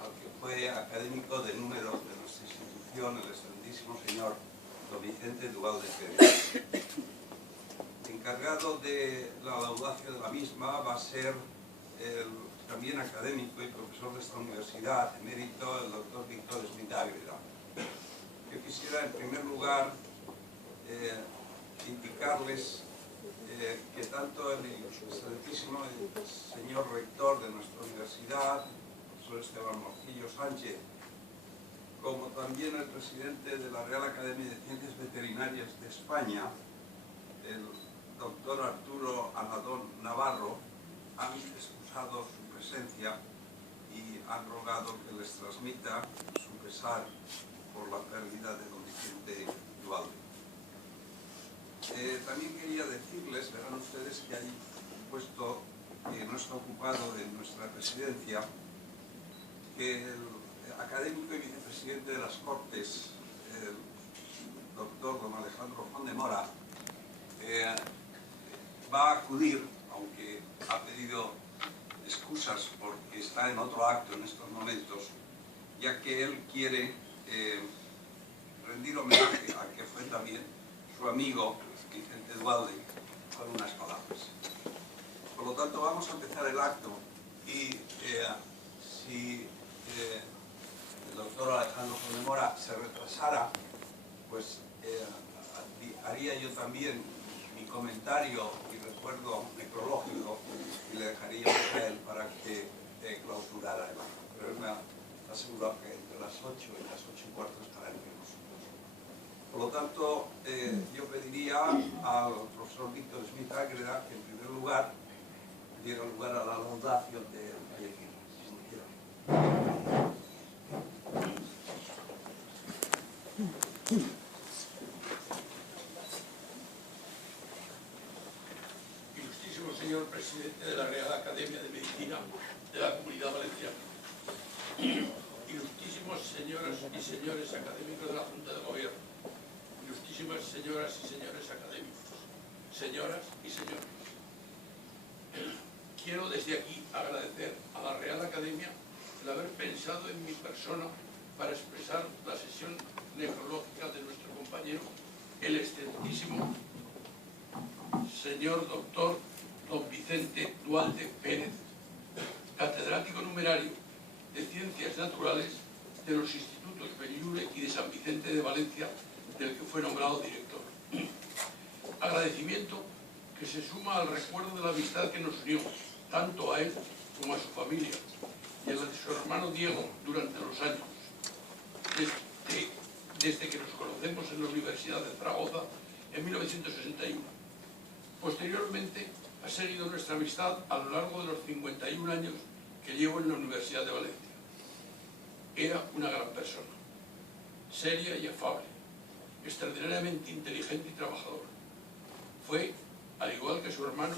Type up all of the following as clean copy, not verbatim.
al que fue académico de números de nuestra institución, el excelentísimo señor don Vicente Duvalde Pérez. Encargado de la laudación de la misma va a ser el también académico y profesor de esta universidad, emérito, el doctor Víctor Smith Ágreda. Yo quisiera, en primer lugar, indicarles que tanto el excelentísimo señor rector de nuestra universidad, el profesor Esteban Morcillo Sánchez, como también el presidente de la Real Academia de Ciencias Veterinarias de España, el doctor Arturo Amadón Navarro, han excusado su presencia y han rogado que les transmita su pesar por la pérdida de don Vicente Duvalde. También quería decirles, verán ustedes que hay un puesto que no está ocupado en nuestra presidencia, que el académico y vicepresidente de las Cortes, el doctor don Alejandro Juan de Mora, va a acudir, aunque ha pedido excusas porque está en otro acto en estos momentos, ya que él quiere rendir homenaje a que fue también su amigo Vicente Duvalde con unas palabras. Por lo tanto, vamos a empezar el acto y si el doctor Alejandro Juan de Mora se retrasara, pues haría yo también mi comentario y recuerdo necrológico y le dejaría a él para que clausurara el acto. Pero él me ha asegurado que entre las 8 y las 8:15 estará entre nosotros. Por lo tanto, yo pediría al profesor Víctor Smith Ágreda que en primer lugar diera lugar a la laudación de fallecido. Ilustrísimo señor presidente de la Real Academia de Medicina de la Comunidad Valenciana, ilustrísimos señoras y señores académicos de la Junta de Gobierno, ilustrísimas señoras y señores académicos, señoras y señores, quiero desde aquí agradecer a la Real Academia el haber pensado en mi persona para expresar la sesión necrológica de nuestro compañero, el excelentísimo señor doctor don Vicente Duvalde Pérez, catedrático numerario de Ciencias Naturales de los Institutos Benlliure y de San Vicente de Valencia, del que fue nombrado director. Agradecimiento que se suma al recuerdo de la amistad que nos unió, tanto a él como a su familia, y a la de su hermano Diego durante los años, desde que nos conocemos en la Universidad de Zaragoza en 1961. Posteriormente ha seguido nuestra amistad a lo largo de los 51 años que llevo en la Universidad de Valencia. Era una gran persona, seria y afable, extraordinariamente inteligente y trabajador. Fue, al igual que su hermano,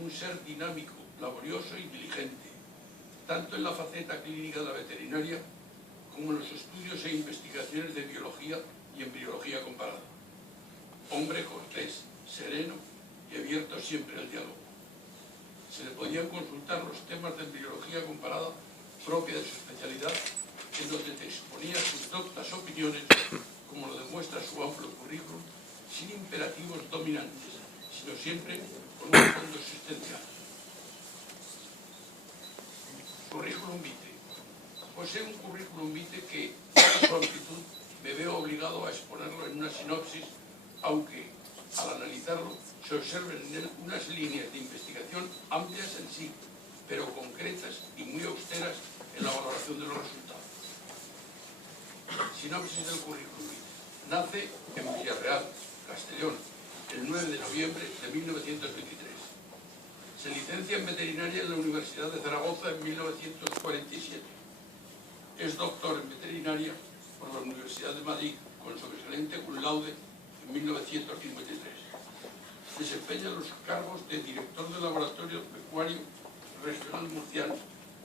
un ser dinámico, laborioso y diligente, tanto en la faceta clínica de la veterinaria como en los estudios e investigaciones de biología y embriología comparada. Hombre cortés, sereno y abierto siempre al diálogo. Se le podían consultar los temas de embriología comparada propia de su especialidad, en donde te exponía sus doctas opiniones, como lo demuestra su amplio currículum, sin imperativos dominantes, sino siempre con un fondo existencial. Currículum vitae. Posee un currículum vitae que, por su amplitud, me veo obligado a exponerlo en una sinopsis, aunque, al analizarlo, se observen en él unas líneas de investigación amplias en sí, pero concretas y muy austeras en la valoración de los resultados. Sinopsis del currículum vitae. Nace en Villarreal, Castellón, el 9 de noviembre de 1923. Se licencia en veterinaria en la Universidad de Zaragoza en 1947. Es doctor en veterinaria por la Universidad de Madrid con sobresaliente cum laude en 1953. Desempeña los cargos de director del Laboratorio Pecuario Regional Murciano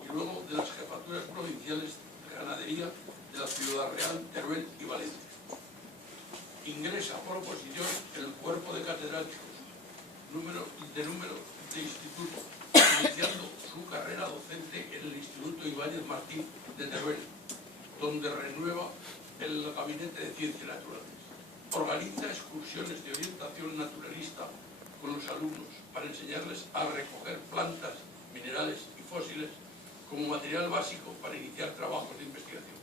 y luego de las jefaturas provinciales de ganadería de la Ciudad Real, Teruel y Valencia. Ingresa por oposición en el cuerpo de catedráticos de número de instituto, iniciando su carrera docente en el Instituto Ibáñez Martín de Teruel, donde renueva el Gabinete de Ciencias Naturales. Organiza excursiones de orientación naturalista con los alumnos para enseñarles a recoger plantas, minerales y fósiles como material básico para iniciar trabajos de investigación.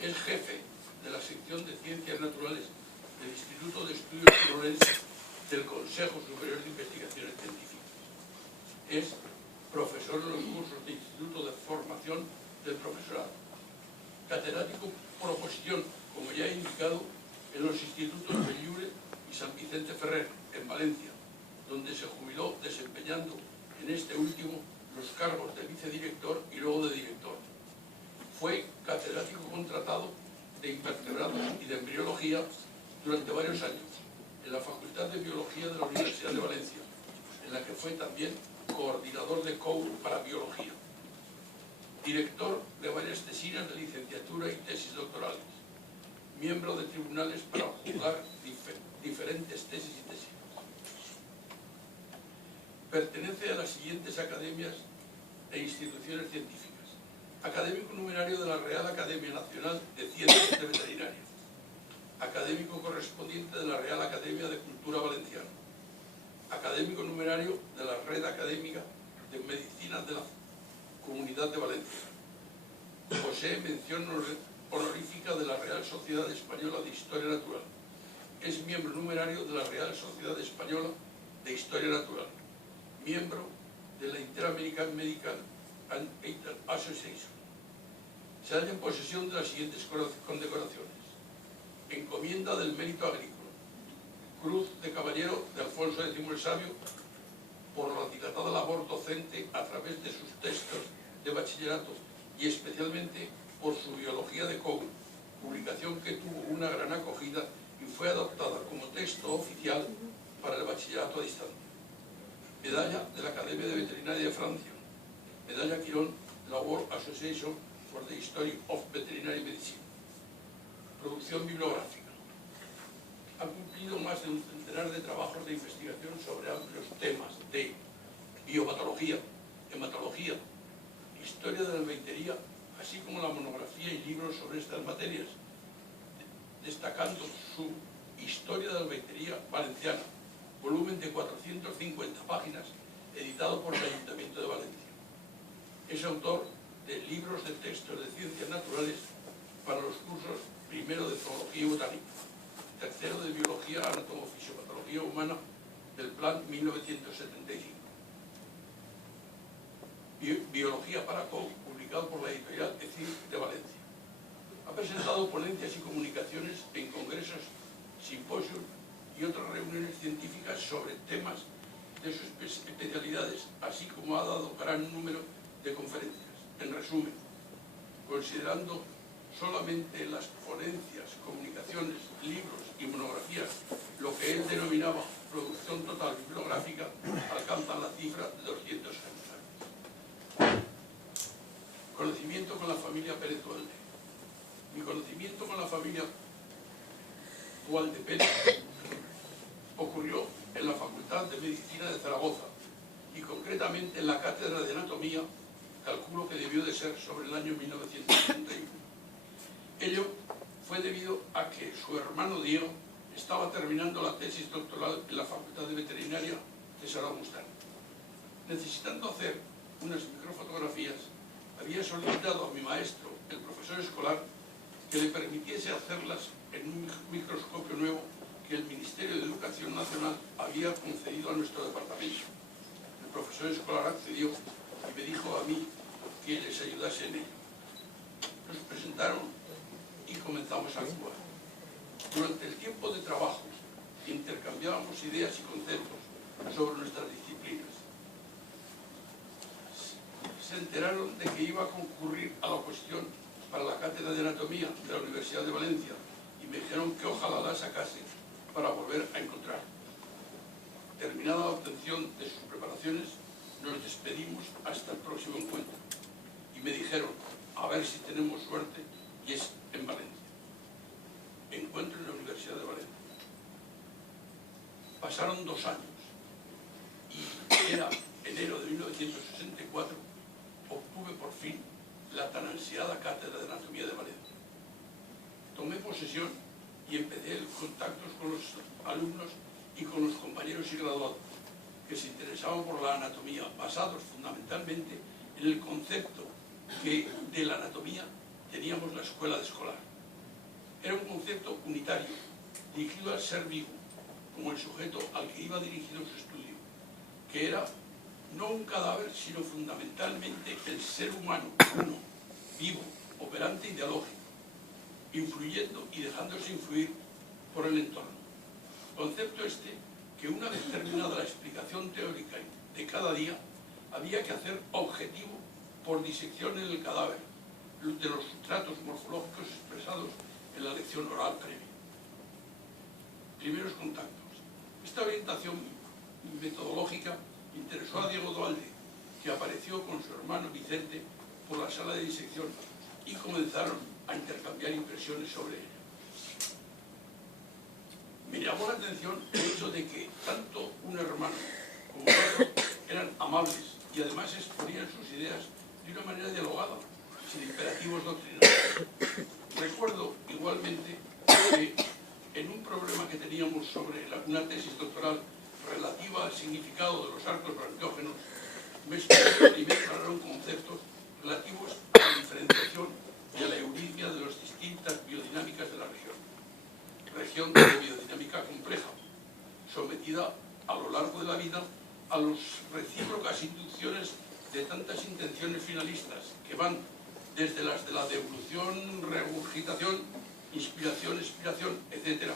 Es jefe de la sección de Ciencias Naturales del Instituto de Estudios Forenses del Consejo Superior de Investigaciones Científicas. Es profesor en los cursos de Instituto de Formación del Profesorado. Catedrático por oposición, como ya he indicado, en los institutos de Bellure y San Vicente Ferrer, en Valencia, donde se jubiló desempeñando en este último los cargos de vicedirector y luego de director. Fue catedrático contratado de invertebrados y de embriología durante varios años en la Facultad de Biología de la Universidad de Valencia, en la que fue también coordinador de COU para biología. Director de varias tesinas de licenciatura y tesis doctorales. Miembro de tribunales para juzgar diferentes tesis y tesinas. Pertenece a las siguientes academias e instituciones científicas. Académico numerario de la Real Academia Nacional de Ciencias de Veterinaria. Académico correspondiente de la Real Academia de Cultura Valenciana. Académico numerario de la Red Académica de Medicina de la Comunidad de Valencia. Posee mención honorífica de la Real Sociedad Española de Historia Natural. Es miembro numerario de la Real Sociedad Española de Historia Natural. Miembro de la Inter-American Medical and Ethical Association. Se halla en posesión de las siguientes condecoraciones: Encomienda del Mérito Agrícola, Cruz de Caballero de Alfonso X el Sabio por la dilatada labor docente a través de sus textos de bachillerato y especialmente por su Biología de COU, publicación que tuvo una gran acogida y fue adoptada como texto oficial para el bachillerato a distancia. Medalla de la Academia de Veterinaria de Francia. Medalla Quirón de la World Association for the History of Veterinary Medicine. Producción bibliográfica. Ha cumplido más de un centenar de trabajos de investigación sobre amplios temas de biopatología, hematología, historia de la albaitería, así como la monografía y libros sobre estas materias, destacando su Historia de la Albaitería Valenciana, volumen de 450 páginas, editado por el Ayuntamiento de Valencia. Es autor de libros de textos de ciencias naturales para los cursos primero de Zoología y Botánica, tercero de Biología, Anatomofisiopatología Humana del Plan 1975. Biología para COU, publicado por la editorial ECIR de Valencia. Ha presentado ponencias y comunicaciones en congresos, simposios y otras reuniones científicas sobre temas de sus especialidades, así como ha dado gran número de conferencias. En resumen, considerando solamente las ponencias, comunicaciones, libros y monografías, lo que él denominaba producción total bibliográfica, alcanza la cifra de 200 ejemplares. Conocimiento con la familia Pérez Dualde. Mi conocimiento con la familia Dualde Pérez ocurrió en la Facultad de Medicina de Zaragoza y concretamente en la Cátedra de Anatomía, calculo que debió de ser sobre el año 1961. Ello fue debido a que su hermano Diego estaba terminando la tesis doctoral en la Facultad de Veterinaria de San Agustín. Necesitando hacer unas microfotografías, había solicitado a mi maestro, el profesor escolar, que le permitiese hacerlas en un microscopio nuevo que el Ministerio de Educación Nacional había concedido a nuestro departamento. El profesor escolar accedió y me dijo a mí que les ayudase en ello. Nos presentaron y comenzamos a actuar. Durante el tiempo de trabajo intercambiábamos ideas y conceptos sobre nuestras disciplinas. Se enteraron de que iba a concurrir a la oposición para la Cátedra de Anatomía de la Universidad de Valencia y me dijeron que ojalá la sacase para volver a encontrar. Terminada la obtención de sus preparaciones, nos despedimos hasta el próximo encuentro y me dijeron a ver si tenemos suerte, y es en Valencia. Encuentro en la Universidad de Valencia. Pasaron 2 años y era enero de 1964, obtuve por fin tan ansiada cátedra de anatomía de Valencia. Tomé posesión y empecé contactos con los alumnos y con los compañeros y graduados que se interesaban por la anatomía, basados fundamentalmente en el concepto que de la anatomía teníamos la escuela de escolar. Era un concepto unitario, dirigido al ser vivo, como el sujeto al que iba dirigido su estudio, que era no un cadáver, sino fundamentalmente el ser humano, uno, vivo, operante y dialógico, influyendo y dejándose influir por el entorno. Concepto este que, una vez terminada la explicación teórica de cada día, había que hacer objetivo por disección en el cadáver de los sustratos morfológicos expresados en la lección oral previa. Primeros contactos. Esta orientación metodológica interesó a Diego Dualde, que apareció con su hermano Vicente por la sala de disección y comenzaron a intercambiar impresiones sobre ella. Me llamó la atención el hecho de que tanto un hermano como otro eran amables y además exponían sus ideas de una manera dialogada, sin imperativos doctrinales. Recuerdo igualmente que en un problema que teníamos sobre una tesis doctoral relativa al significado de los arcos branquiógenos, me explicaron y me aclararon conceptos relativos a la diferenciación y a la euritmia de las distintas biodinámicas de la región de biodinámica compleja, sometida a lo largo de la vida a las recíprocas inducciones de tantas intenciones finalistas que van desde las de la devolución, regurgitación, inspiración, expiración, etc.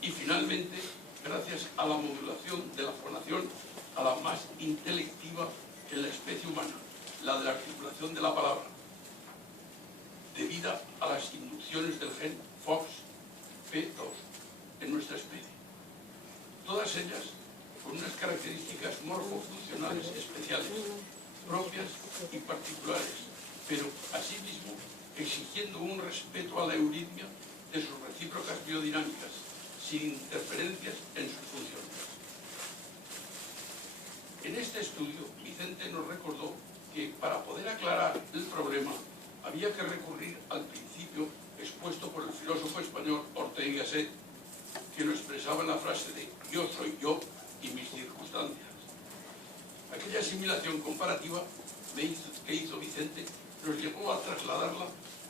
Y finalmente, gracias a la modulación de la fonación, a la más intelectiva en la especie humana, la de la articulación de la palabra, debida a las inducciones del gen FOXP2 en nuestra especie. Todas ellas con unas características morfofuncionales especiales, propias y particulares, pero asimismo exigiendo un respeto a la euritmia de sus recíprocas biodinámicas, sin interferencias en sus funciones. En este estudio, Vicente nos recordó que para poder aclarar el problema había que recurrir al principio expuesto por el filósofo español Ortega y Gasset, que lo expresaba en la frase de "yo soy yo y mis circunstancias". Aquella asimilación comparativa que hizo Vicente nos llevó a trasladarla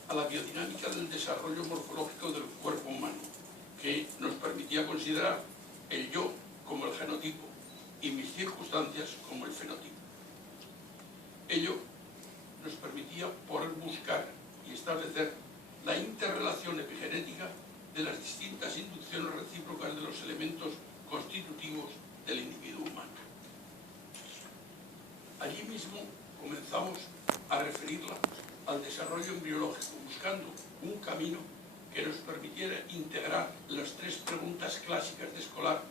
a la biodinámica del desarrollo morfológico del cuerpo humano, que nos permitía considerar el yo como el genotipo y mis circunstancias como el fenotipo. Ello nos permitía poder buscar y establecer la interrelación epigenética de las distintas inducciones recíprocas de los elementos constitutivos del individuo humano. Allí mismo comenzamos a referirla al desarrollo embriológico, buscando un camino que nos permitiera integrar las tres preguntas clásicas de escolar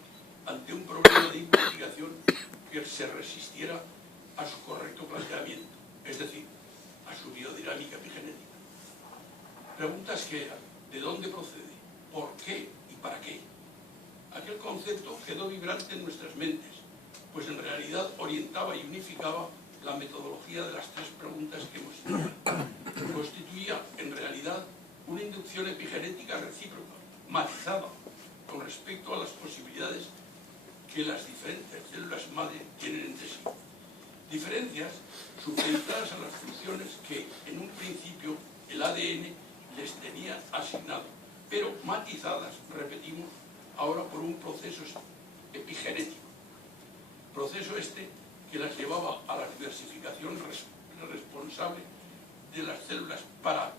ante un problema de investigación que se resistiera a su correcto planteamiento, es decir, a su biodinámica epigenética. Preguntas que eran: ¿de dónde procede? ¿Por qué? ¿Y para qué? Aquel concepto quedó vibrante en nuestras mentes, pues en realidad orientaba y unificaba la metodología de las tres preguntas que hemos estudiado. Constituía en realidad una inducción epigenética recíproca, matizada con respecto a las posibilidades que las diferentes células madre tienen entre sí. Diferencias supeditadas a las funciones que en un principio el ADN les tenía asignado, pero matizadas, repetimos, ahora por un proceso epigenético. Proceso este que las llevaba a la diversificación responsable de las células para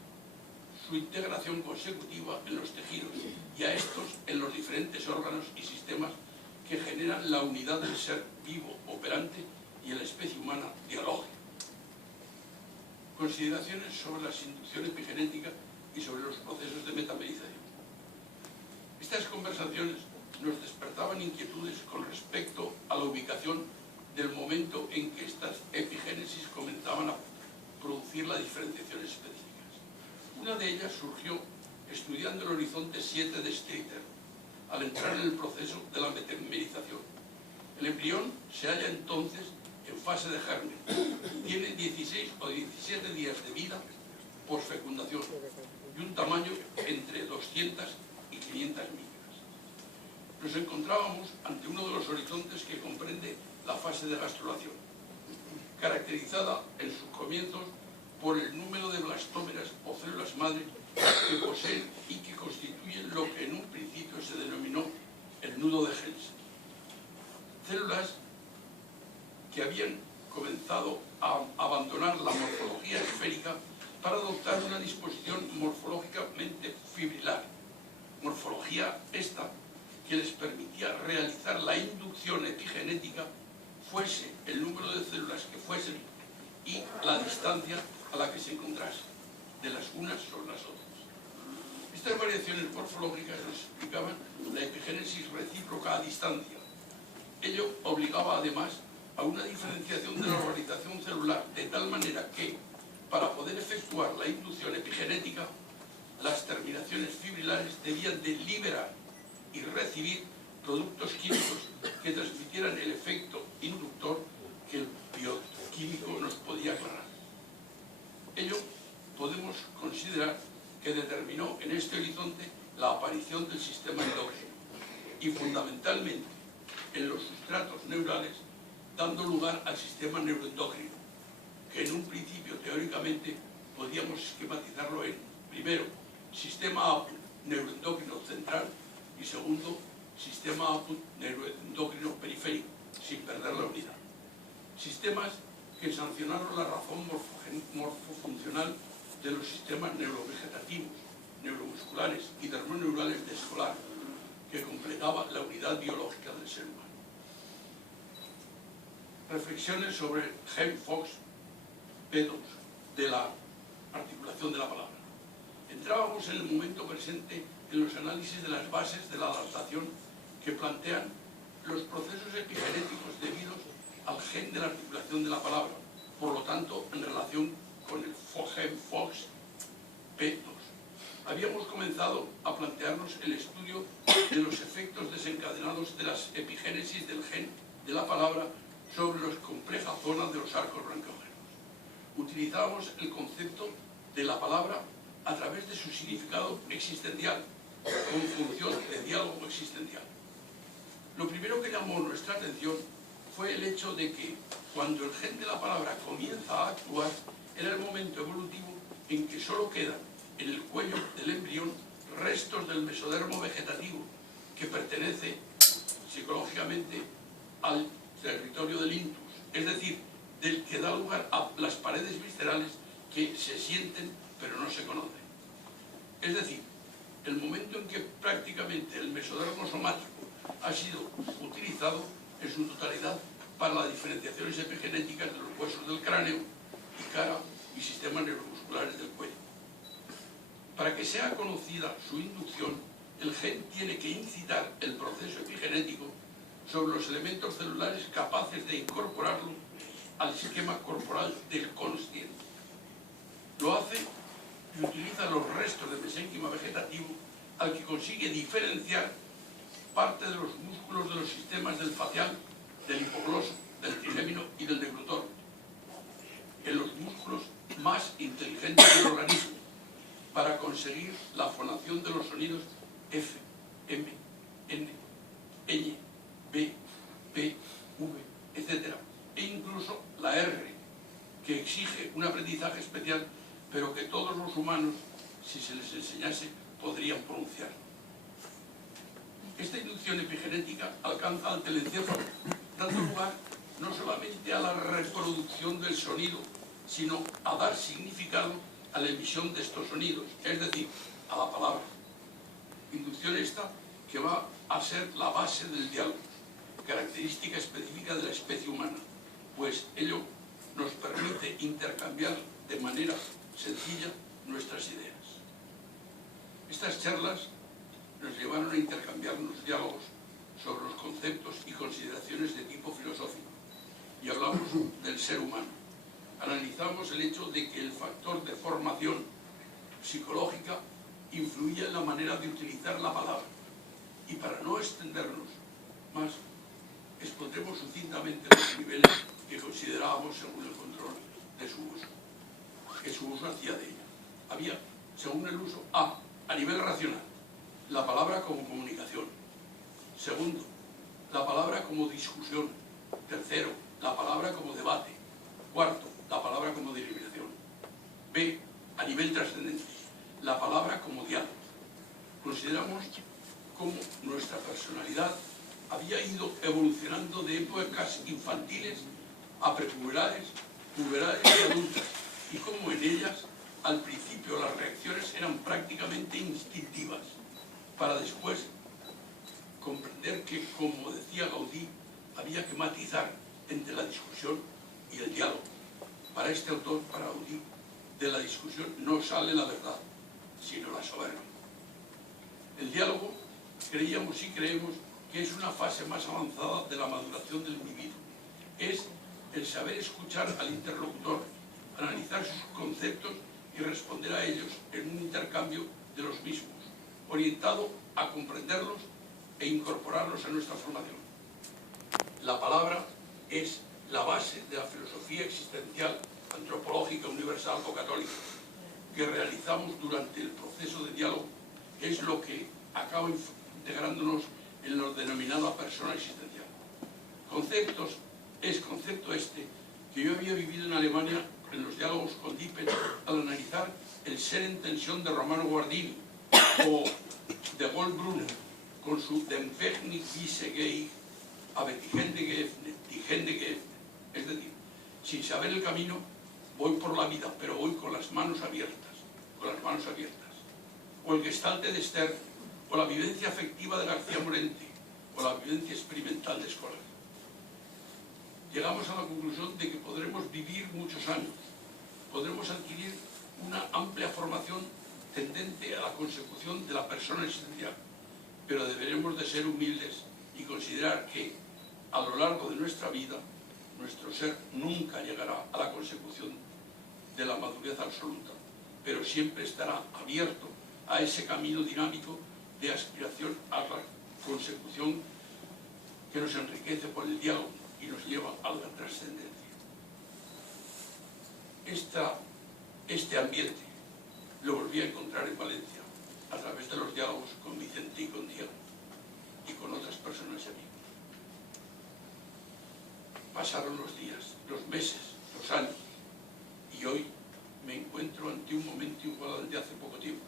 su integración consecutiva en los tejidos y a estos en los diferentes órganos y sistemas que generan la unidad del ser vivo operante y en la especie humana dialógica. Consideraciones sobre la inducción epigenética y sobre los procesos de metamerización. Estas conversaciones nos despertaban inquietudes con respecto a la ubicación del momento en que estas epigénesis comenzaban a producir las diferenciaciones específicas. Una de ellas surgió estudiando el horizonte 7 de Streeter, al entrar en el proceso de la metamerización. El embrión se halla entonces en fase de germen. Tiene 16 o 17 días de vida posfecundación y un tamaño entre 200 y 500 micras. Nos encontrábamos ante uno de los horizontes que comprende la fase de gastrulación, caracterizada en sus comienzos por el número de blastómeras o células madre que poseen y que constituyen lo que en un principio se denominó el nudo de Hensen. Células que habían comenzado a abandonar la morfología esférica para adoptar una disposición morfológicamente fibrilar, morfología esta que les permitía realizar la inducción epigenética, fuese el número de células que fuesen y la distancia a la que se encontrase, de las unas sobre las otras. Estas variaciones morfológicas nos explicaban la epigénesis recíproca a distancia. Ello obligaba además a una diferenciación de la organización celular de tal manera que, para poder efectuar la inducción epigenética, las terminaciones fibrilares debían de liberar y recibir productos químicos que transmitieran el efecto inductor que el bioquímico nos podía aclarar. Ello podemos considerar que determinó en este horizonte la aparición del sistema endógeno y fundamentalmente en los sustratos neurales, dando lugar al sistema neuroendócrino, que en un principio teóricamente podíamos esquematizarlo en, primero, sistema output neuroendocrino central y segundo, sistema output neuroendocrino periférico, sin perder la unidad. Sistemas que sancionaron la razón morfofuncional de los sistemas neurovegetativos, neuromusculares y dermoneurales de escolar, que completaba la unidad biológica del ser humano. Reflexiones sobre Hem-Fox P2 de la articulación de la palabra. Entrábamos en el momento presente en los análisis de las bases de la adaptación que plantean los procesos epigenéticos debidos al gen de la articulación de la palabra, por lo tanto, en relación con el Hem-Fox P2. Habíamos comenzado a plantearnos el estudio de los efectos desencadenados de las epigénesis del gen de la palabra sobre las complejas zonas de los arcos brancógenos. Utilizábamos el concepto de la palabra a través de su significado existencial, con función de diálogo existencial. Lo primero que llamó nuestra atención fue el hecho de que, cuando el gen de la palabra comienza a actuar, era el momento evolutivo en que solo quedan en el cuello del embrión restos del mesodermo vegetativo que pertenece psicológicamente al territorio del intus, es decir, del que da lugar a las paredes viscerales que se sienten pero no se conocen. Es decir, el momento en que prácticamente el mesodermo somático ha sido utilizado en su totalidad para las diferenciaciones epigenéticas de los huesos del cráneo y cara y sistemas neuromusculares del cuello. Para que sea conocida su inducción, el gen tiene que incitar el proceso epigenético sobre los elementos celulares capaces de incorporarlo al esquema corporal del consciente. Lo hace y utiliza los restos del mesénquima vegetativo al que consigue diferenciar parte de los músculos de los sistemas del facial, del hipogloso, del trigémino y del deglutor, en los músculos más inteligentes del organismo, para conseguir la fonación de los sonidos F, M, N, ñ, B, P, V, etc. E incluso la R, que exige un aprendizaje especial, pero que todos los humanos, si se les enseñase, podrían pronunciar. Esta inducción epigenética alcanza al telencéfalo, dando lugar no solamente a la reproducción del sonido, sino a dar significado a la emisión de estos sonidos, es decir, a la palabra. Inducción esta que va a ser la base del diálogo, característica específica de la especie humana, pues ello nos permite intercambiar de manera sencilla nuestras ideas. Estas charlas nos llevaron a intercambiarnos diálogos sobre los conceptos y consideraciones de tipo filosófico y hablamos del ser humano. Analizamos el hecho de que el factor de formación psicológica influye en la manera de utilizar la palabra, y para no extendernos más, expondremos sucintamente los niveles que considerábamos según el control de su uso, que su uso hacía de ella. había, según el uso, a nivel racional, la palabra como comunicación. Segundo, la palabra como discusión. Tercero, la palabra como debate. Cuarto, la palabra como deliberación. B, a nivel trascendente, la palabra como diálogo. Consideramos cómo nuestra personalidad había ido evolucionando de épocas infantiles a prepuberales, puberales y adultas, y cómo en ellas, al principio, las reacciones eran prácticamente instintivas, para después comprender que, como decía Gaudí, había que matizar entre la discusión y el diálogo. Para este autor, para Gaudí, de la discusión no sale la verdad, sino la soberbia. El diálogo, creíamos y creemos que es una fase más avanzada de la maduración del individuo. Es el saber escuchar al interlocutor, analizar sus conceptos y responder a ellos en un intercambio de los mismos, orientado a comprenderlos e incorporarlos a nuestra formación. La palabra es la base de la filosofía existencial, antropológica, universal o católica, que realizamos durante el proceso de diálogo. Es lo que acaba integrándonos en lo denominada persona existencial. Es concepto este que yo había vivido en Alemania en los diálogos con Dippen al analizar el ser en tensión de Romano Guardini o de Goldbrunner con su Den Weg nicht wisse gehe ich, aber die Hände geöffnet. Es decir, sin saber el camino voy por la vida, pero voy con las manos abiertas, O el Gestalte de Stern, o la vivencia afectiva de García Morente, o la vivencia experimental de Escolar. Llegamos a la conclusión de que podremos vivir muchos años, podremos adquirir una amplia formación tendente a la consecución de la persona existencial, pero deberemos de ser humildes y considerar que a lo largo de nuestra vida nuestro ser nunca llegará a la consecución de la madurez absoluta, pero siempre estará abierto a ese camino dinámico de aspiración a la consecución que nos enriquece por el diálogo y nos lleva a la trascendencia. Este ambiente lo volví a encontrar en Valencia a través de los diálogos con Vicente y con Diego y con otras personas y amigos. Pasaron los días, los meses, los años, y hoy me encuentro ante un momento igual al de hace poco tiempo,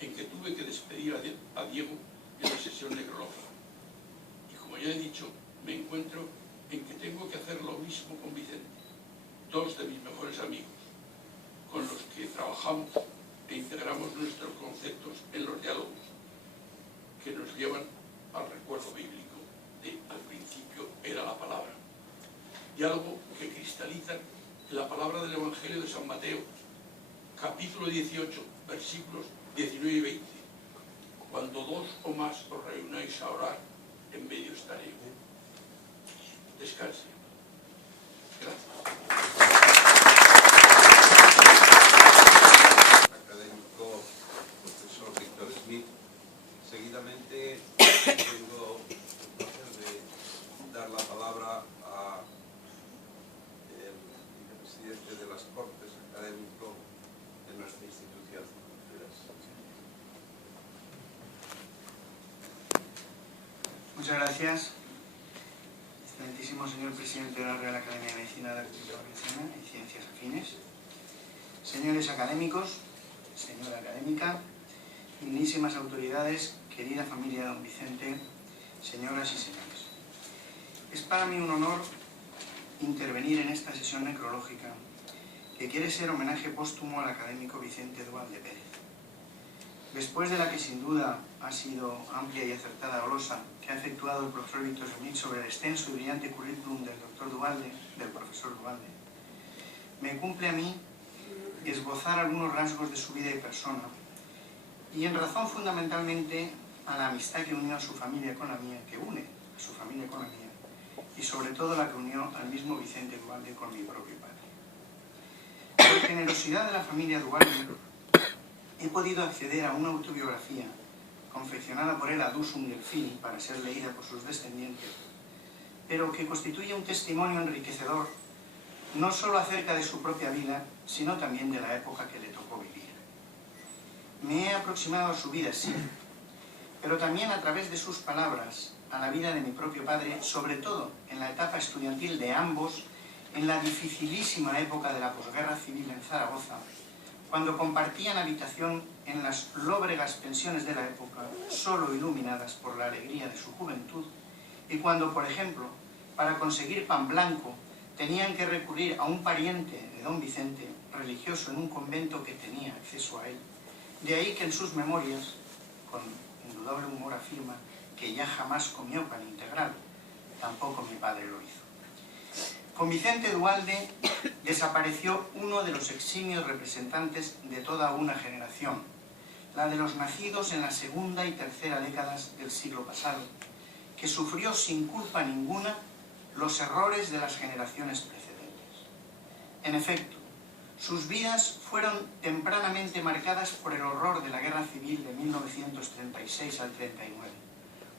en que tuve que despedir a Diego de la sesión necrológica. Y como ya he dicho, me encuentro en que tengo que hacer lo mismo con Vicente, dos de mis mejores amigos, con los que trabajamos e integramos nuestros conceptos en los diálogos, que nos llevan al recuerdo bíblico de al principio era la palabra. Diálogo que cristaliza en la palabra del Evangelio de San Mateo, capítulo 18, versículos 19 y 20. Cuando dos o más os reunáis a orar, en medio estaré. Descanse. Gracias. Académico profesor Víctor Smith. Seguidamente tengo el placer de dar la palabra a el vicepresidente de las Cortes académico de nuestra institución. Muchas gracias, excelentísimo señor presidente de la Real Academia de Medicina de la República Valenciana y Ciencias Afines, señores académicos, señora académica, dignísimas autoridades, querida familia de don Vicente, señoras y señores. Es para mí un honor intervenir en esta sesión necrológica que quiere ser homenaje póstumo al académico Vicente Duvalde Pérez. Después de la que sin duda ha sido amplia y acertada glosa que ha efectuado el profesor Víctor Smith sobre el extenso y brillante currículum del doctor Duvalde, del profesor Duvalde, me cumple a mí esbozar algunos rasgos de su vida y persona, y en razón fundamentalmente a la amistad que unió a su familia con la mía, que une a su familia con la mía, y sobre todo la que unió al mismo Vicente Duvalde con mi propio padre. Por generosidad de la familia Duvalde, he podido acceder a una autobiografía confeccionada por él ad usum Delphini para ser leída por sus descendientes, pero que constituye un testimonio enriquecedor no solo acerca de su propia vida, sino también de la época que le tocó vivir. Me he aproximado a su vida, sí, pero también a través de sus palabras a la vida de mi propio padre, sobre todo en la etapa estudiantil de ambos, en la dificilísima época de la posguerra civil en Zaragoza, cuando compartían habitación en las lóbregas pensiones de la época, solo iluminadas por la alegría de su juventud, y cuando, por ejemplo, para conseguir pan blanco, tenían que recurrir a un pariente de don Vicente, religioso en un convento que tenía acceso a él. De ahí que en sus memorias, con indudable humor, afirma que ya jamás comió pan integral. Tampoco mi padre lo hizo. Con Vicente Duhalde desapareció uno de los eximios representantes de toda una generación, la de los nacidos en la segunda y tercera décadas del siglo pasado, que sufrió sin culpa ninguna los errores de las generaciones precedentes. En efecto, sus vidas fueron tempranamente marcadas por el horror de la Guerra Civil de 1936 al 39.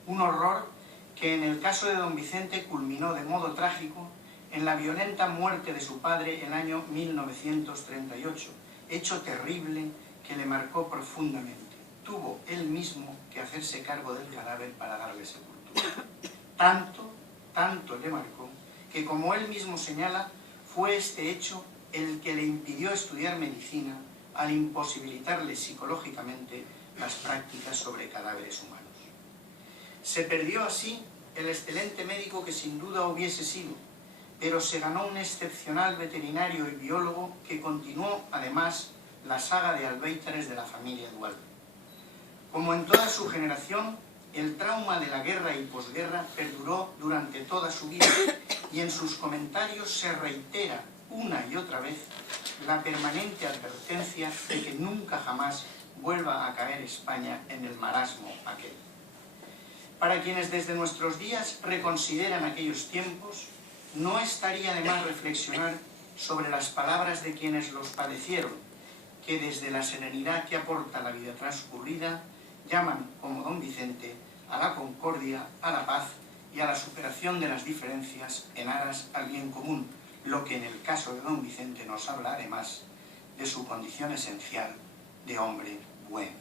Un horror que en el caso de don Vicente culminó de modo trágico en la violenta muerte de su padre el año 1938, hecho terrible que le marcó profundamente. Tuvo él mismo que hacerse cargo del cadáver para darle sepultura. Tanto le marcó, que como él mismo señala, fue este hecho el que le impidió estudiar medicina al imposibilitarle psicológicamente las prácticas sobre cadáveres humanos. Se perdió así el excelente médico que sin duda hubiese sido, pero se ganó un excepcional veterinario y biólogo que continuó, además, la saga de albéizares de la familia Duhalde. Como en toda su generación, el trauma de la guerra y posguerra perduró durante toda su vida y en sus comentarios se reitera una y otra vez la permanente advertencia de que nunca jamás vuelva a caer España en el marasmo aquel. Para quienes desde nuestros días reconsideran aquellos tiempos, no estaría de más reflexionar sobre las palabras de quienes los padecieron, que desde la serenidad que aporta la vida transcurrida, llaman, como don Vicente, a la concordia, a la paz y a la superación de las diferencias en aras al bien común, lo que en el caso de don Vicente nos habla además de su condición esencial de hombre bueno.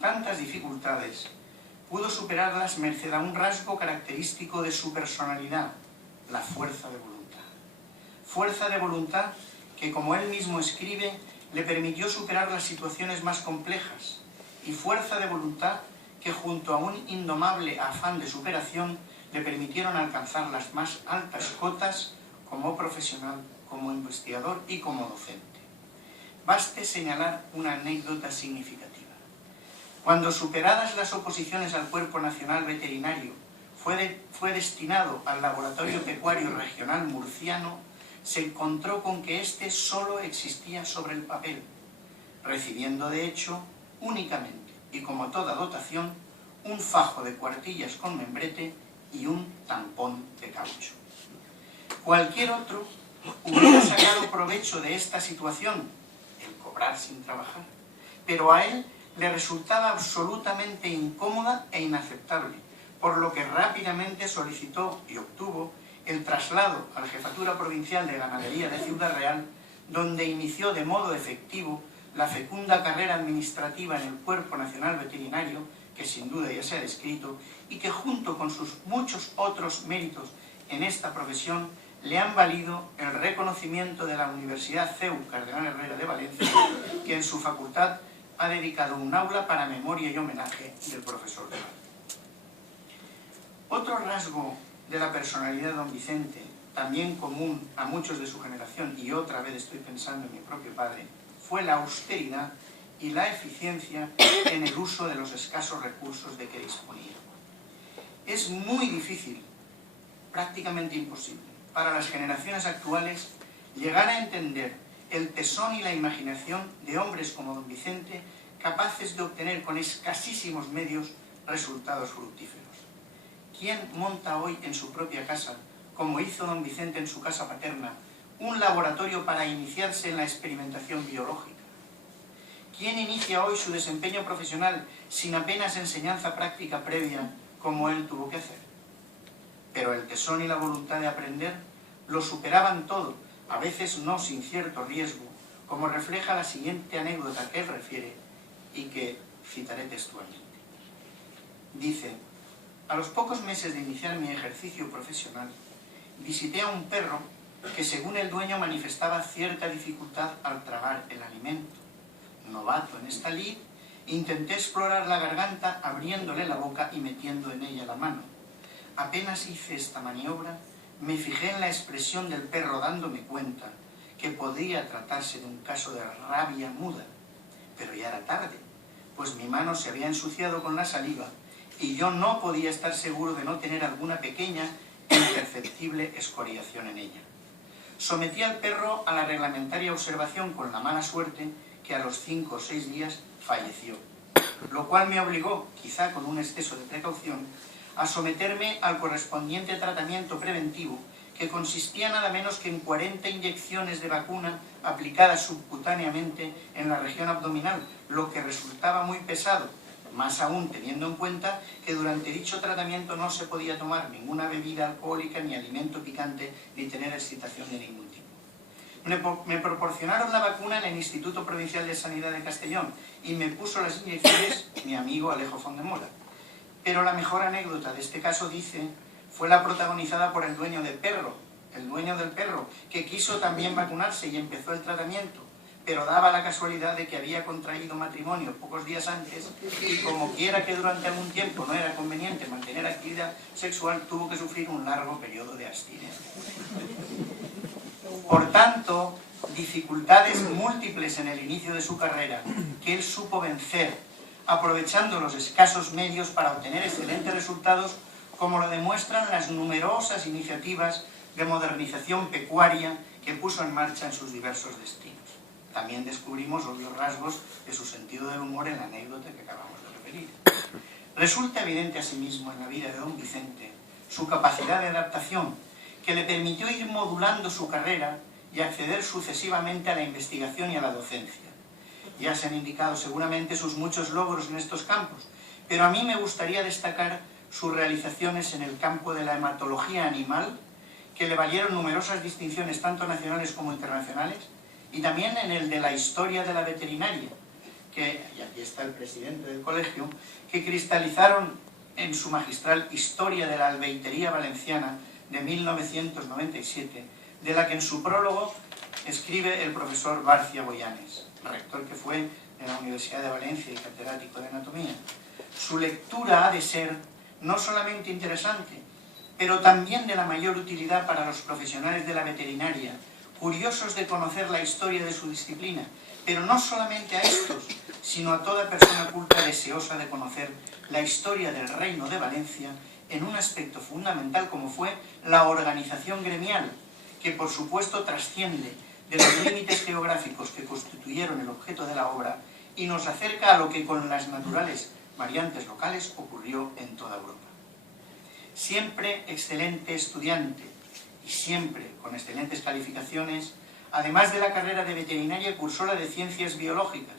Tantas dificultades pudo superarlas merced a un rasgo característico de su personalidad, la fuerza de voluntad. Fuerza de voluntad que, como él mismo escribe, le permitió superar las situaciones más complejas, y fuerza de voluntad que, junto a un indomable afán de superación, le permitieron alcanzar las más altas cotas como profesional, como investigador y como docente. Baste señalar una anécdota significativa. Cuando, superadas las oposiciones al Cuerpo Nacional Veterinario, fue destinado al Laboratorio Pecuario Regional Murciano, se encontró con que éste solo existía sobre el papel, recibiendo de hecho únicamente, y como toda dotación, un fajo de cuartillas con membrete y un tampón de caucho. Cualquier otro hubiera sacado provecho de esta situación, el cobrar sin trabajar, pero a él le resultaba absolutamente incómoda e inaceptable, por lo que rápidamente solicitó y obtuvo el traslado a la Jefatura Provincial de Ganadería de Ciudad Real, donde inició de modo efectivo la fecunda carrera administrativa en el Cuerpo Nacional Veterinario, que sin duda ya se ha descrito, y que junto con sus muchos otros méritos en esta profesión le han valido el reconocimiento de la Universidad CEU Cardenal Herrera de Valencia, que en su facultad ha dedicado un aula para memoria y homenaje del profesor Duhalde. Otro rasgo de la personalidad de don Vicente, también común a muchos de su generación, y otra vez estoy pensando en mi propio padre, fue la austeridad y la eficiencia en el uso de los escasos recursos de que disponía. Es muy difícil, prácticamente imposible, para las generaciones actuales llegar a entender el tesón y la imaginación de hombres como don Vicente, capaces de obtener con escasísimos medios resultados fructíferos. ¿Quién monta hoy en su propia casa, como hizo don Vicente en su casa paterna, un laboratorio para iniciarse en la experimentación biológica? ¿Quién inicia hoy su desempeño profesional sin apenas enseñanza práctica previa, como él tuvo que hacer? Pero el tesón y la voluntad de aprender lo superaban todo, a veces no sin cierto riesgo, como refleja la siguiente anécdota que él refiere y que citaré textualmente. Dice: a los pocos meses de iniciar mi ejercicio profesional, visité a un perro que, según el dueño, manifestaba cierta dificultad al tragar el alimento. Novato en esta lid, intenté explorar la garganta abriéndole la boca y metiendo en ella la mano. Apenas hice esta maniobra, me fijé en la expresión del perro, dándome cuenta que podría tratarse de un caso de rabia muda. Pero ya era tarde, pues mi mano se había ensuciado con la saliva y yo no podía estar seguro de no tener alguna pequeña e imperceptible escoriación en ella. Sometí al perro a la reglamentaria observación con la mala suerte que a los 5 o 6 días falleció, lo cual me obligó, quizá con un exceso de precaución, a someterme al correspondiente tratamiento preventivo, que consistía nada menos que en 40 inyecciones de vacuna aplicadas subcutáneamente en la región abdominal, lo que resultaba muy pesado, más aún teniendo en cuenta que durante dicho tratamiento no se podía tomar ninguna bebida alcohólica, ni alimento picante, ni tener excitación de ningún tipo. Me proporcionaron la vacuna en el Instituto Provincial de Sanidad de Castellón y me puso las inyecciones mi amigo Alejo Fondemora. Pero la mejor anécdota de este caso, dice, fue la protagonizada por el dueño del perro, que quiso también vacunarse y empezó el tratamiento, pero daba la casualidad de que había contraído matrimonio pocos días antes y, como quiera que durante algún tiempo no era conveniente mantener actividad sexual, tuvo que sufrir un largo periodo de abstinencia. Por tanto, dificultades múltiples en el inicio de su carrera que él supo vencer, aprovechando los escasos medios para obtener excelentes resultados, como lo demuestran las numerosas iniciativas de modernización pecuaria que puso en marcha en sus diversos destinos. También descubrimos obvios rasgos de su sentido del humor en la anécdota que acabamos de referir. Resulta evidente asimismo en la vida de don Vicente su capacidad de adaptación, que le permitió ir modulando su carrera y acceder sucesivamente a la investigación y a la docencia. Ya se han indicado seguramente sus muchos logros en estos campos, pero a mí me gustaría destacar sus realizaciones en el campo de la hematología animal, que le valieron numerosas distinciones tanto nacionales como internacionales, y también en el de la historia de la veterinaria, y aquí está el presidente del colegio, que cristalizaron en su magistral Historia de la Albeitería Valenciana de 1997, de la que en su prólogo escribe el profesor Barcia Boyanes, rector que fue de la Universidad de Valencia y catedrático de anatomía. Su lectura ha de ser no solamente interesante, pero también de la mayor utilidad para los profesionales de la veterinaria, curiosos de conocer la historia de su disciplina, pero no solamente a estos, sino a toda persona culta deseosa de conocer la historia del Reino de Valencia en un aspecto fundamental como fue la organización gremial, que por supuesto trasciende de los límites geográficos que constituyeron el objeto de la obra y nos acerca a lo que con las naturales variantes locales ocurrió en toda Europa. Siempre excelente estudiante y siempre con excelentes calificaciones, además de la carrera de veterinaria cursó la de ciencias biológicas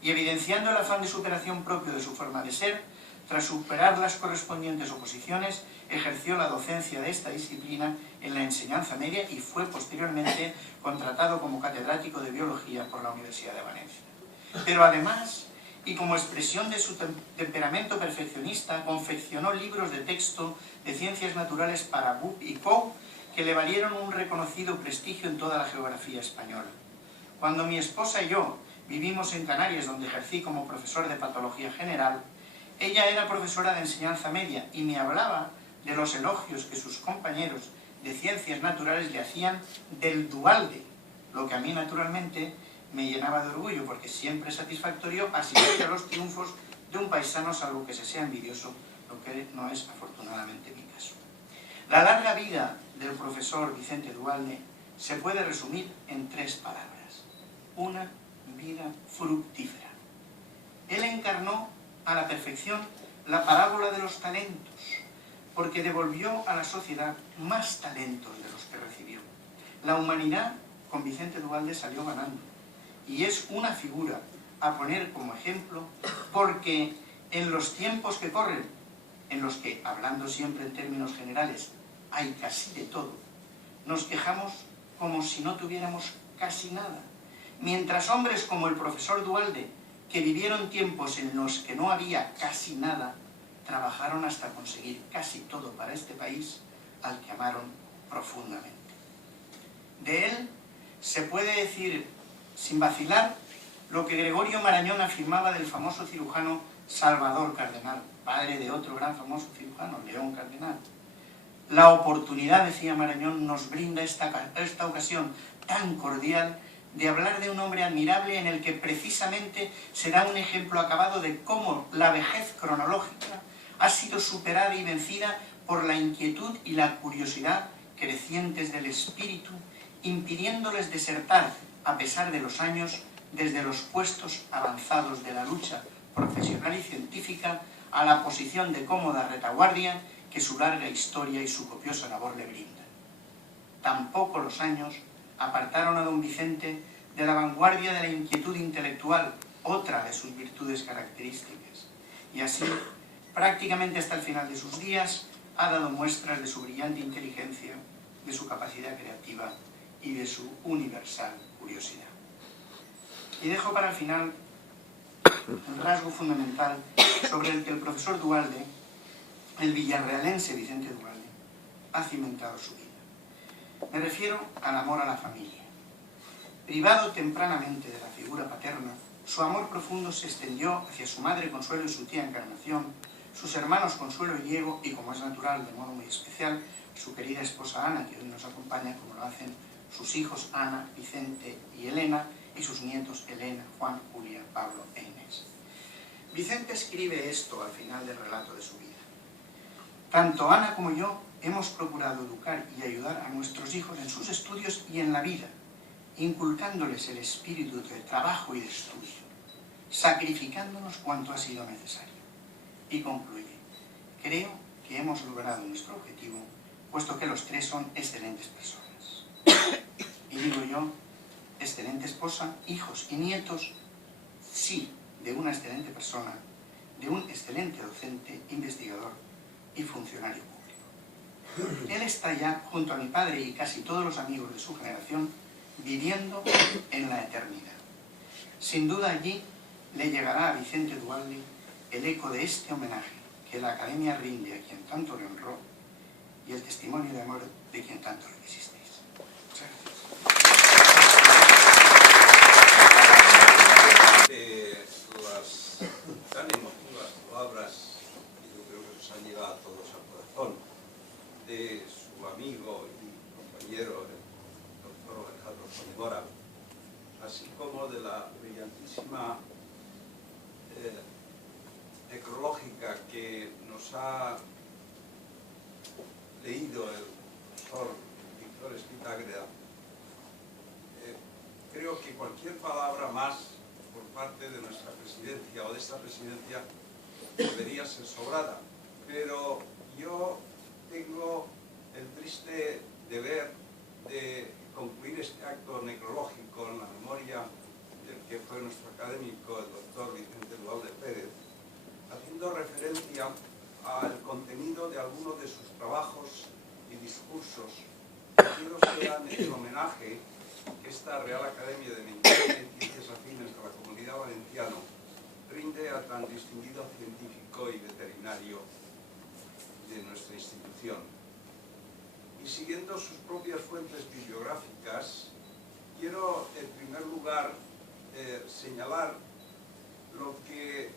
y, evidenciando el afán de superación propio de su forma de ser, tras superar las correspondientes oposiciones, ejerció la docencia de esta disciplina en la enseñanza media y fue posteriormente contratado como catedrático de biología por la Universidad de Valencia. Pero además, y como expresión de su temperamento perfeccionista, confeccionó libros de texto de ciencias naturales para BUP y CO, que le valieron un reconocido prestigio en toda la geografía española. Cuando mi esposa y yo vivimos en Canarias, donde ejercí como profesor de patología general, ella era profesora de enseñanza media y me hablaba de los elogios que sus compañeros de ciencias naturales le hacían del Dualde, lo que a mí naturalmente me llenaba de orgullo, porque siempre es satisfactorio asistir a los triunfos de un paisano, salvo que se sea envidioso, lo que no es afortunadamente mi caso. La larga vida del profesor Vicente Dualde se puede resumir en 3 palabras: una vida fructífera. Él encarnó a la perfección la parábola de los talentos, porque devolvió a la sociedad más talentos de los que recibió. La humanidad con Vicente Dualde salió ganando, y es una figura a poner como ejemplo, porque en los tiempos que corren, en los que, hablando siempre en términos generales, hay casi de todo, nos quejamos como si no tuviéramos casi nada, mientras hombres como el profesor Dualde, que vivieron tiempos en los que no había casi nada, trabajaron hasta conseguir casi todo para este país, al que amaron profundamente. De él se puede decir, sin vacilar, lo que Gregorio Marañón afirmaba del famoso cirujano Salvador Cardenal, padre de otro gran famoso cirujano, León Cardenal. La oportunidad, decía Marañón, nos brinda esta ocasión tan cordial de hablar de un hombre admirable en el que precisamente será un ejemplo acabado de cómo la vejez cronológica ha sido superada y vencida por la inquietud y la curiosidad crecientes del espíritu, impidiéndoles desertar, a pesar de los años, desde los puestos avanzados de la lucha profesional y científica a la posición de cómoda retaguardia que su larga historia y su copiosa labor le brindan. Tampoco los años apartaron a don Vicente de la vanguardia de la inquietud intelectual, otra de sus virtudes características, y así, prácticamente hasta el final de sus días, ha dado muestras de su brillante inteligencia, de su capacidad creativa y de su universal curiosidad. Y dejo para el final el rasgo fundamental sobre el que el profesor Duhalde, el villarrealense Vicente Duhalde, ha cimentado su vida. Me refiero al amor a la familia. Privado tempranamente de la figura paterna, su amor profundo se extendió hacia su madre Consuelo y su tía Encarnación, sus hermanos Consuelo y Diego, y como es natural, de modo muy especial, su querida esposa Ana, que hoy nos acompaña, como lo hacen sus hijos Ana, Vicente y Elena, y sus nietos Elena, Juan, Julia, Pablo e Inés. Vicente escribe esto al final del relato de su vida. Tanto Ana como yo hemos procurado educar y ayudar a nuestros hijos en sus estudios y en la vida, inculcándoles el espíritu de trabajo y de estudio, sacrificándonos cuanto ha sido necesario. Y concluye, creo que hemos logrado nuestro objetivo, puesto que los tres son excelentes personas. Y digo yo, excelente esposa, hijos y nietos, sí, de una excelente persona, de un excelente docente, investigador y funcionario público. Él está ya, junto a mi padre y casi todos los amigos de su generación, viviendo en la eternidad. Sin duda allí le llegará a Vicente Duhalde el eco de este homenaje que la Academia rinde a quien tanto le honró y el testimonio de amor de quien tanto le quisisteis. Muchas gracias. Las tan emotivas palabras, yo creo que nos han llegado a todos al corazón, de su amigo y compañero, el doctor Alejandro Fonemora, así como de la brillantísima necrológica que nos ha leído el profesor Víctor Espitagreda, creo que cualquier palabra más por parte de nuestra presidencia o de esta presidencia debería ser sobrada, pero yo tengo el triste deber de concluir este acto necrológico en la memoria del que fue nuestro académico, el doctor Vicente Duhalde Pérez, haciendo referencia al contenido de algunos de sus trabajos y discursos, que quiero sean el homenaje que esta Real Academia de Medicina y Ciencias Afines de la Comunidad Valenciana rinde a tan distinguido científico y veterinario de nuestra institución. Y siguiendo sus propias fuentes bibliográficas, quiero en primer lugar señalar lo que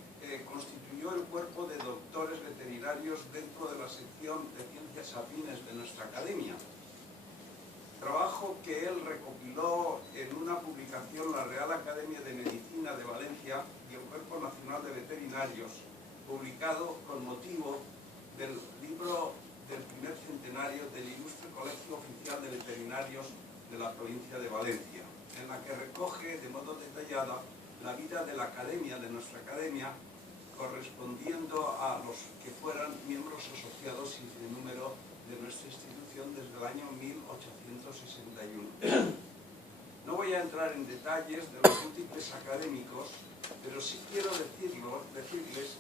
constituyó el cuerpo de doctores veterinarios dentro de la sección de Ciencias Afines de nuestra Academia. Trabajo que él recopiló en una publicación la Real Academia de Medicina de Valencia y el Cuerpo Nacional de Veterinarios, publicado con motivo del libro del primer centenario del Ilustre Colegio Oficial de Veterinarios de la provincia de Valencia, en la que recoge de modo detallado la vida de la academia, de nuestra academia, correspondiendo a los que fueran miembros asociados y de número de nuestra institución desde el año 1861. No voy a entrar en detalles de los múltiples académicos, pero sí quiero decirles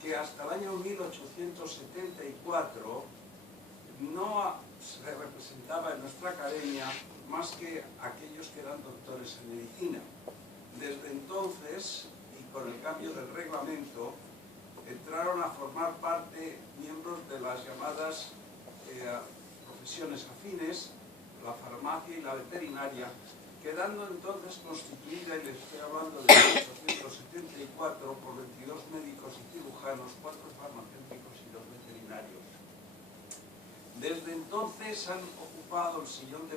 que hasta el año 1874 no se representaba en nuestra academia más que aquellos que eran doctores en medicina. Desde entonces, y con el cambio del reglamento, entraron a formar parte miembros de las llamadas profesiones afines, la farmacia y la veterinaria, quedando entonces constituida, y les estoy hablando de 1874, por 22 médicos y cirujanos, 4 farmacéuticos y 2 veterinarios. Desde entonces han ocupado el sillón de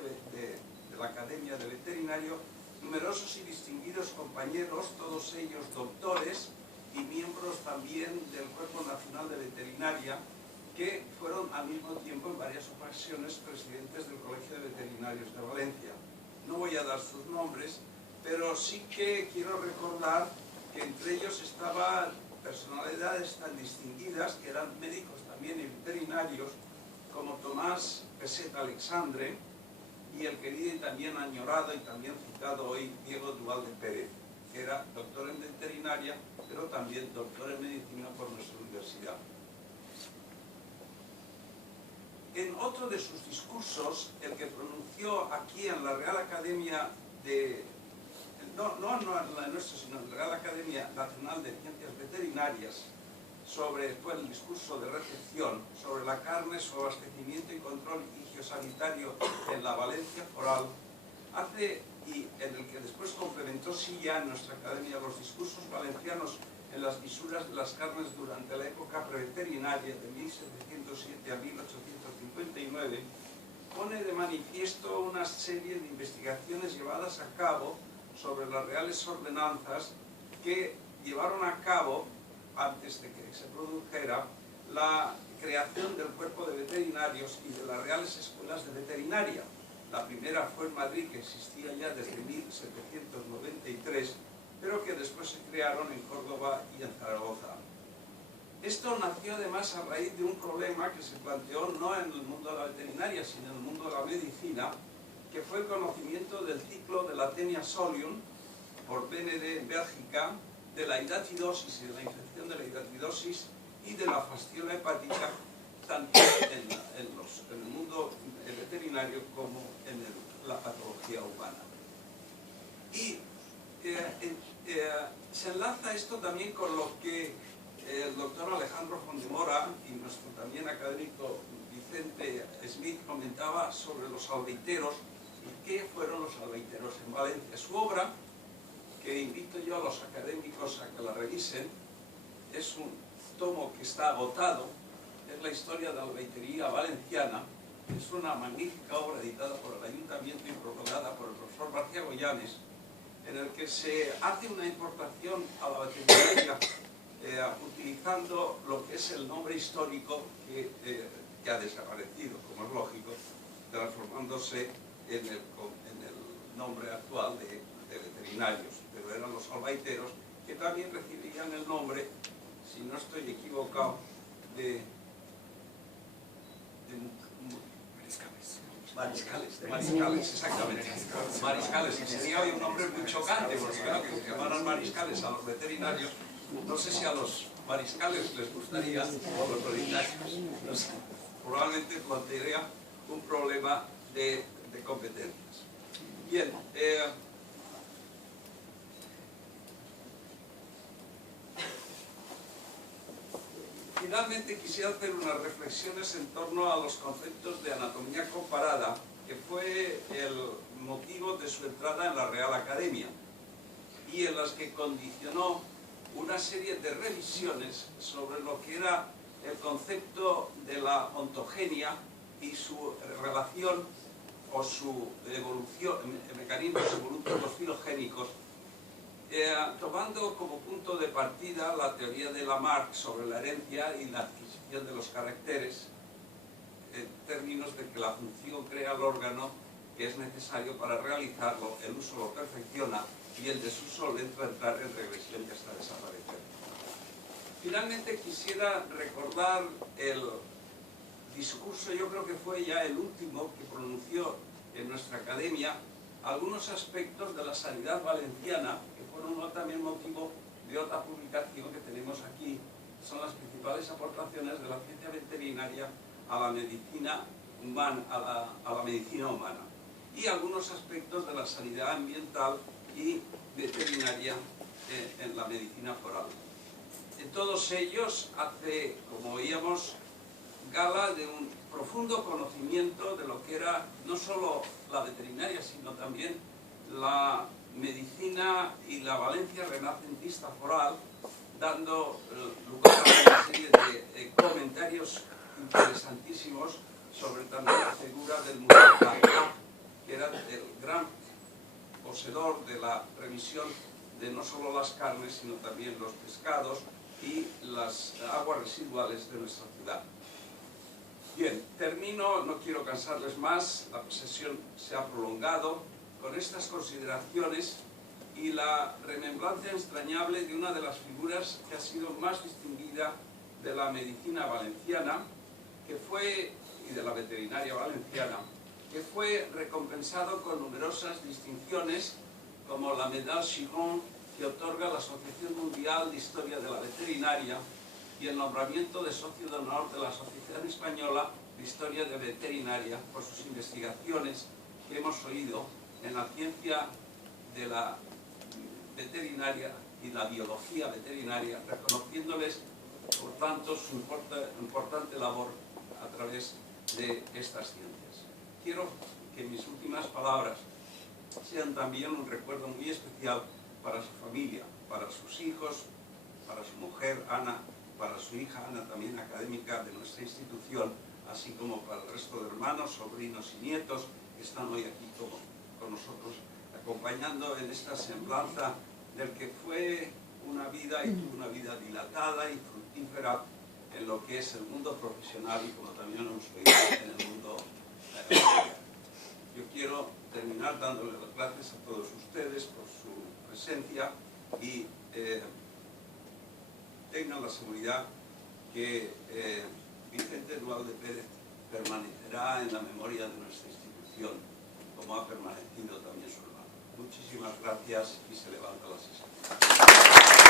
la Academia de Veterinario numerosos y distinguidos compañeros, todos ellos doctores y miembros también del Cuerpo Nacional de Veterinaria, que fueron al mismo tiempo en varias ocasiones presidentes del Colegio de Veterinarios de Valencia. No voy a dar sus nombres, pero sí que quiero recordar que entre ellos estaban personalidades tan distinguidas, que eran médicos también y veterinarios, como Tomás Peset Alexandre y el querido y también añorado y también citado hoy Diego Duvalde Pérez, que era doctor en veterinaria, pero también doctor en medicina por nuestra universidad. En otro de sus discursos, el que pronunció aquí en la Real Academia no en la nuestra, sino en la Real Academia Nacional de Ciencias Veterinarias, fue el discurso de recepción sobre la carne, su abastecimiento y control higiosanitario en la Valencia foral, y en el que después complementó sí ya en nuestra academia los discursos valencianos en las visuras de las carnes durante la época preveterinaria de 1707 a 1859, pone de manifiesto una serie de investigaciones llevadas a cabo sobre las reales ordenanzas que llevaron a cabo, antes de que se produjera, la creación del cuerpo de veterinarios y de las reales escuelas de veterinaria. La primera fue en Madrid, que existía ya desde 1793, pero que después se crearon en Córdoba y en Zaragoza. Esto nació además a raíz de un problema que se planteó no en el mundo de la veterinaria, sino en el mundo de la medicina, que fue el conocimiento del ciclo de la Taenia solium, por BND en Bélgica, de la hidatidosis y de la infección de la hidatidosis y de la fasciola hepática, tanto en el mundo veterinario como en la patología humana. Y se enlaza esto también con lo que el doctor Alejandro Fondemora y nuestro también académico Vicente Smith comentaba sobre los albeiteros y qué fueron los albeiteros en Valencia. Su obra, que invito yo a los académicos a que la revisen, es un tomo que está agotado, es la historia de la albeitería valenciana. Es una magnífica obra editada por el Ayuntamiento y prologada por el profesor García Goyanes, en el que se hace una importación a la veterinaria utilizando lo que es el nombre histórico que ha desaparecido, como es lógico, transformándose en el nombre actual de veterinarios, pero eran los albaiteros, que también recibirían el nombre, si no estoy equivocado, de mariscales, exactamente. Mariscales, que sería hoy un nombre muy chocante, porque claro, que se llamaran mariscales a los veterinarios, no sé si a los mariscales les gustaría, o a los veterinarios, no sé, probablemente plantearía un problema de competencias. Bien, finalmente quisiera hacer unas reflexiones en torno a los conceptos de anatomía comparada, que fue el motivo de su entrada en la Real Academia y en las que condicionó una serie de revisiones sobre lo que era el concepto de la ontogenia y su relación o su evolución, mecanismos evolutivos filogénicos, tomando como punto de partida la teoría de Lamarck sobre la herencia y la adquisición de los caracteres, en términos de que la función crea el órgano que es necesario para realizarlo, el uso lo perfecciona y el desuso le entra a entrar en regresión y hasta desaparecer. Finalmente quisiera recordar el discurso, yo creo que fue ya el último que pronunció en nuestra academia, algunos aspectos de la sanidad valenciana, que fueron también motivo de otra publicación que tenemos aquí. Son las principales aportaciones de la ciencia veterinaria a la medicina humana, a la medicina humana, y algunos aspectos de la sanidad ambiental y veterinaria en la medicina foral. En todos ellos hace, como veíamos, gala de un profundo conocimiento de lo que era no solo la veterinaria, sino también la medicina y la Valencia renacentista foral, dando lugar a una serie de comentarios interesantísimos sobre también la figura del municipal, que era el gran poseedor de la revisión de no solo las carnes, sino también los pescados y las aguas residuales de nuestra ciudad. Bien, termino, no quiero cansarles más, la sesión se ha prolongado con estas consideraciones y la remembranza entrañable de una de las figuras que ha sido más distinguida de la medicina valenciana, que fue, y de la veterinaria valenciana, que fue recompensado con numerosas distinciones, como la Medalla Chiron, que otorga la Asociación Mundial de Historia de la Veterinaria, y el nombramiento de socio de honor de la Asociación Española de Historia de Veterinaria por sus investigaciones que hemos oído en la ciencia de la veterinaria y la biología veterinaria, reconociéndoles, por tanto, su importante labor a través de estas ciencias. Quiero que mis últimas palabras sean también un recuerdo muy especial para su familia, para sus hijos, para su mujer Ana, para su hija Ana, también académica de nuestra institución, así como para el resto de hermanos, sobrinos y nietos que están hoy aquí con nosotros, acompañando en esta semblanza del que fue una vida y tuvo una vida dilatada y fructífera en lo que es el mundo profesional y, como también hemos oído, en el mundo familiar. Yo quiero terminar dándole las gracias a todos ustedes por su presencia y tengan la seguridad que Vicente Duhalde Pérez permanecerá en la memoria de nuestra institución, como ha permanecido también su hermano. Muchísimas gracias y se levanta la sesión.